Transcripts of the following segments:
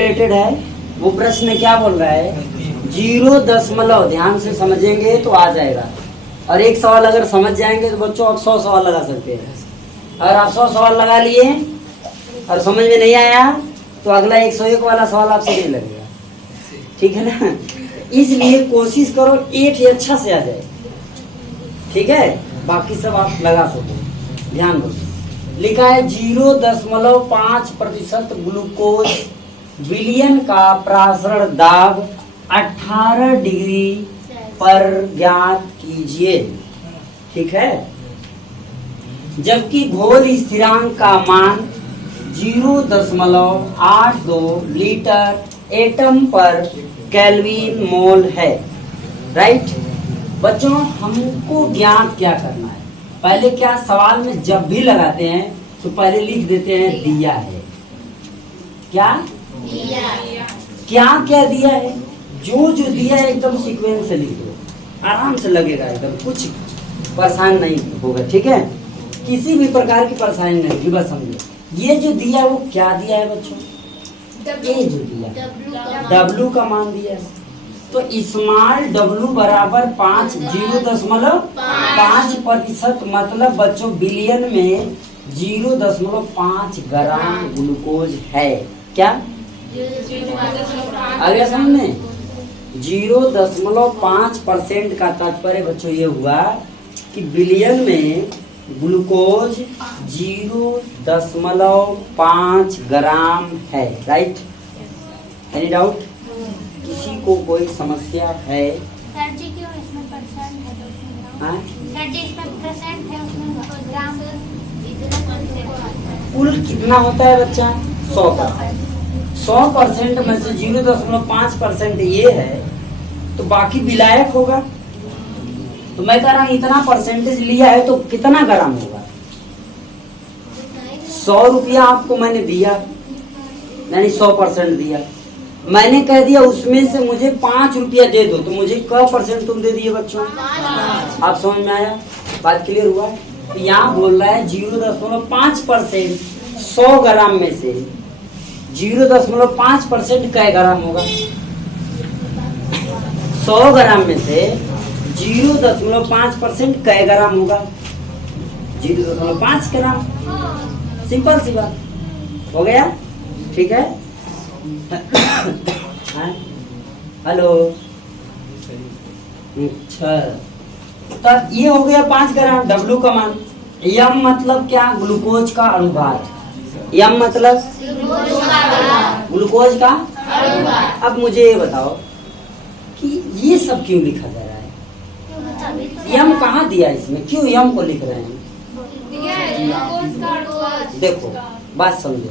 Related है। वो प्रश्न क्या बोल रहा है, 0., ध्यान से समझेंगे तो आ जाएगा। और एक सवाल अगर समझ जाएंगे तो बच्चों आप 100 सवाल लगा सकते हैं। अगर आप 100 सवाल लगा लिए और समझ में नहीं आया तो अगला 101 वाला सवाल आपसे नहीं लगेगा, ठीक है ना। इसलिए कोशिश करो एक ही अच्छा से आ जाए, ठीक है, बाकी सब आप लगा सको। ध्यान दो, लिखा है 0.5% ग्लूकोज विलयन का प्रासरण दाब 18 डिग्री पर ज्ञात कीजिए, ठीक है। जबकि घोल स्थिरांक का मान 0.82 लीटर एटम पर केल्विन मोल है, राइट। बच्चों हमको ज्ञात क्या करना है, पहले क्या सवाल में जब भी लगाते हैं तो पहले लिख देते हैं दिया है। क्या क्या दिया है, जो दिया है एकदम सीक्वेंस से लिख दो, आराम से लगेगा, एकदम कुछ परेशान नहीं होगा, ठीक है। किसी भी प्रकार की परेशानी नहीं होगी, बस समझो ये जो दिया है वो क्या दिया है बच्चों, ए जो दिया W का मान दिया है। तो स्मॉल W बराबर 0.5% मतलब बच्चों बिलियन में 0.5 ग्राम ग्लूकोज है। क्या आगे समझने, 0.5% का तात्पर्य बच्चों ये हुआ कि बिलियन में ग्लूकोज 0.5 ग्राम है, राइट। एनी डाउट, किसी को कोई समस्या है? सर जी क्यों इसमें परसेंट है तो उसमें ग्राम? सर जी इसमें परसेंट है उसमें ग्राम कुल कितना होता है बच्चा? 100% में से 0.5% ये है तो बाकी विलायक होगा। तो मैं कह रहा हूँ इतना परसेंटेज लिया है तो कितना ग्राम होगा? 100 रुपया आपको मैंने दिया, यानी 100% दिया। मैंने कह दिया उसमें से मुझे 5 रुपया दे दो, तो मुझे क्या परसेंट तुम दे दिए बच्चों? आप समझ में आया, बात क्लियर हुआ? तो यहाँ बोल रहा है 0.5% 100 ग्राम में से 0.5% कै ग्राम होगा? 100 ग्राम में से 0.5% कै ग्राम होगा? 0.5 ग्राम। सिंपल सी बात हो गया, ठीक है। हेलो, अच्छा, तो ये हो गया 5 ग्राम W का मान। यम मतलब क्या? ग्लूकोज का अनुपात। यम मतलब ग्लूकोज का अनुपात। अब मुझे ये बताओ कि ये सब क्यों लिखा जा रहा है? यम कहाँ दिया इसमें, क्यों यम को लिख रहे हैं? देखो बात समझो,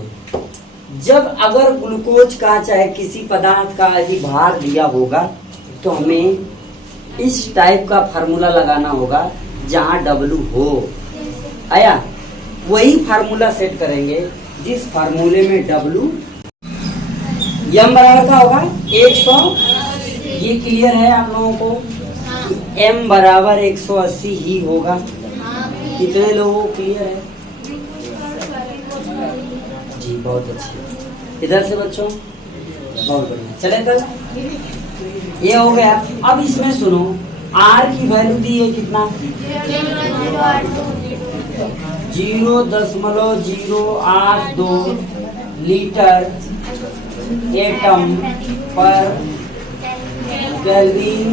जब अगर ग्लूकोज का चाहे किसी पदार्थ का यदि भार दिया होगा तो हमें इस टाइप का फार्मूला लगाना होगा जहाँ W हो। आया, वही फार्मूला सेट करेंगे जिस फार्मूले में W यम बराबर का होगा 100। ये क्लियर है आप लोगों को? M बराबर 180 ही होगा। कितने लोगों को क्लियर है? जी बहुत अच्छी। इधर से बच्चों बहुत बढ़िया, चले कल ये हो गया। अब इसमें सुनो, R की वैल्यू दी है कितना? 0.082 लीटर एटम पर केल्विन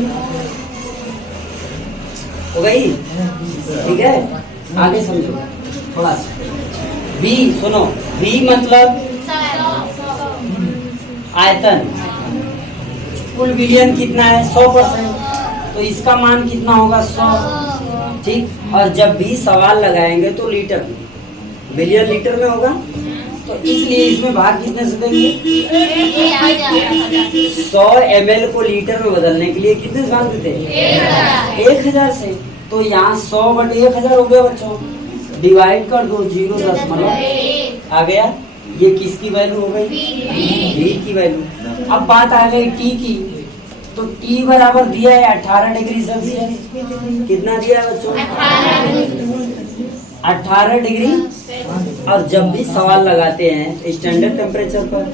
हो गई, ठीक है। आगे समझो थोड़ा सा। V सुनो, V मतलब आयतन। कुल विलयन कितना है? 100%, तो इसका मान कितना होगा? 100, ठीक। और जब भी सवाल लगाएंगे तो लीटर में, विलयन लीटर में होगा, तो इसलिए इसमें भाग कितने से देंगे? 100 ml को लीटर में बदलने के लिए कितने से भाग देते हैं? 1000 से। तो यहाँ 100/1000 हो गया बच्चों, डिवाइड कर दो 0.1 आ गया। ये किसकी वैल्यू हो गई? V की वैल्यू। अब बात आ गई T की, तो T बराबर दिया है 18 डिग्री सेल्सियस। कितना दिया है बच्चों? 18 डिग्री। और जब भी सवाल लगाते हैं स्टैंडर्ड टेम्परेचर पर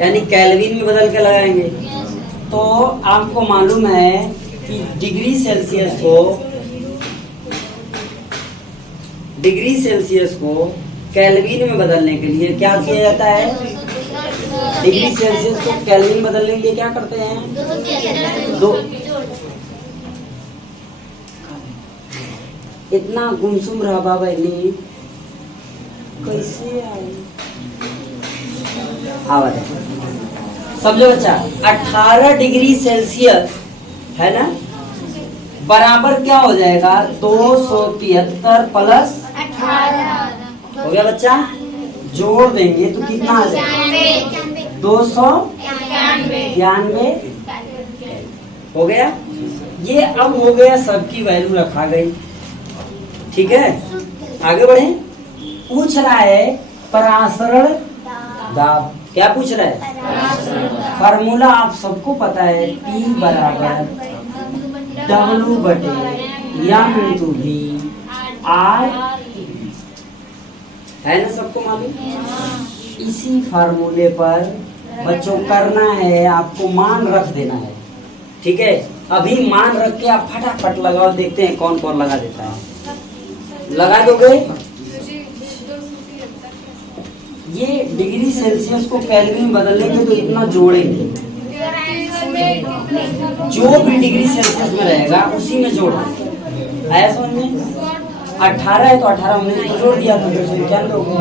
यानी केल्विन में बदल के लगाएंगे। तो आपको मालूम है कि डिग्री सेल्सियस को केल्विन में बदलने के लिए क्या किया जाता है? डिग्री सेल्सियस को केल्विन में बदलने के लिए क्या करते हैं? दो इतना गुमसुम रहा बाबा नहीं कैसे आए? समझो बच्चा, 18 डिग्री सेल्सियस है ना, बराबर क्या हो जाएगा? 273 प्लस 18 हो गया बच्चा। जोड़ देंगे तो कितना आ जाएगा? 291 हो गया। ये अब हो गया, सबकी वैल्यू रखा गई। ठीक है, आगे बढ़े। पूछ रहा है परासरण दाब। क्या पूछ रहा है? फार्मूला आप सबको पता है, P बराबर W बटे M इंटू V R है ना, सबको मालूम। इसी फार्मूले पर बच्चों करना है, आपको मान रख देना है। ठीक है, अभी मान रख के आप फटाफट लगाओ, देखते हैं कौन कौन लगा देता है। लगा दोगे? ये डिग्री सेल्सियस को केल्विन में बदलेंगे तो इतना जोड़ेंगे, जो भी डिग्री सेल्सियस में रहेगा उसी में जोड़। आया समझ में? 18 है तो 18 19 को जोड़ दिया तो 291 हो गया।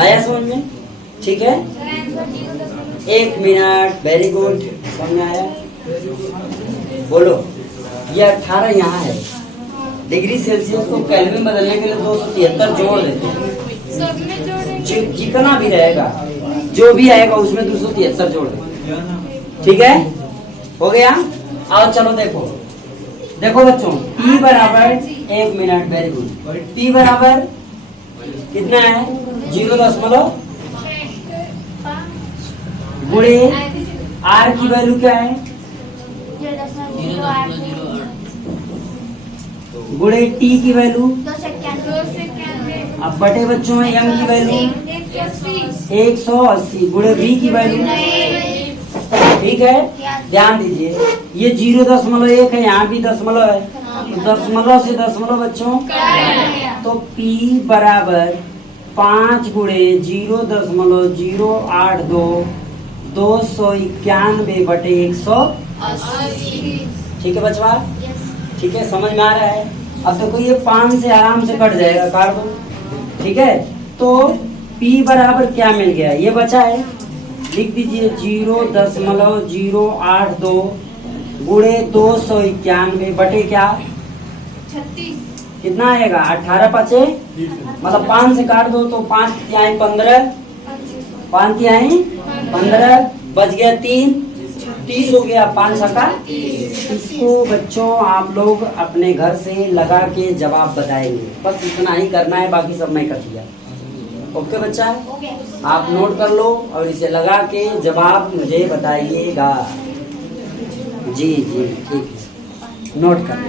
आया समझ में? ठीक है, 1 मिनट। वेरी गुड, समझ में आया? बोलो, ये 18 यहाँ है, डिग्री सेल्सियस को केल्विन में बदलने के लिए 273 जोड़ देते हैं। जितना भी रहेगा, जो भी आएगा उसमें 273 जोड़ देते। ठीक है, हो गया। आओ चलो देखो बच्चों, P बराबर 1 मिनट। Very good. P बराबर कितना है? 0.5 गुणे R की वैल्यू क्या है? गुणे T की वैल्यू, अब बटे बच्चों में M की वैल्यू 180 गुणे V की वैल्यू। ठीक है, ध्यान दीजिए, ये 0.1 है, यहाँ भी दशमलव है, तो दशमलव से दशमलव बच्चों, तो P बराबर 5 गुणे 0.082 291 बटे 180। ठीक है बचवा? ठीक है, समझ में आ रहा है? अब देखो ये 5 से आराम से कट जाएगा, काट दो। ठीक है, तो P बराबर क्या मिल गया? ये बचा है, लिख दीजिए 0.082 गुणे 291 बटे क्या? 36। कितना आएगा? 18 5 मतलब 5 से काट दो तो 5 तिहाई 15, 5 तिहाई 15, बच गया 3, 30 हो गया। 5 सका। इसको बच्चों आप लोग अपने घर से लगा के जवाब बताएंगे, बस इतना ही करना है, बाकी सब मैं कर दिया। ओके बच्चा, आप नोट कर लो और इसे लगा के जवाब मुझे बताइएगा। जी जी ठीक है, नोट कर लो।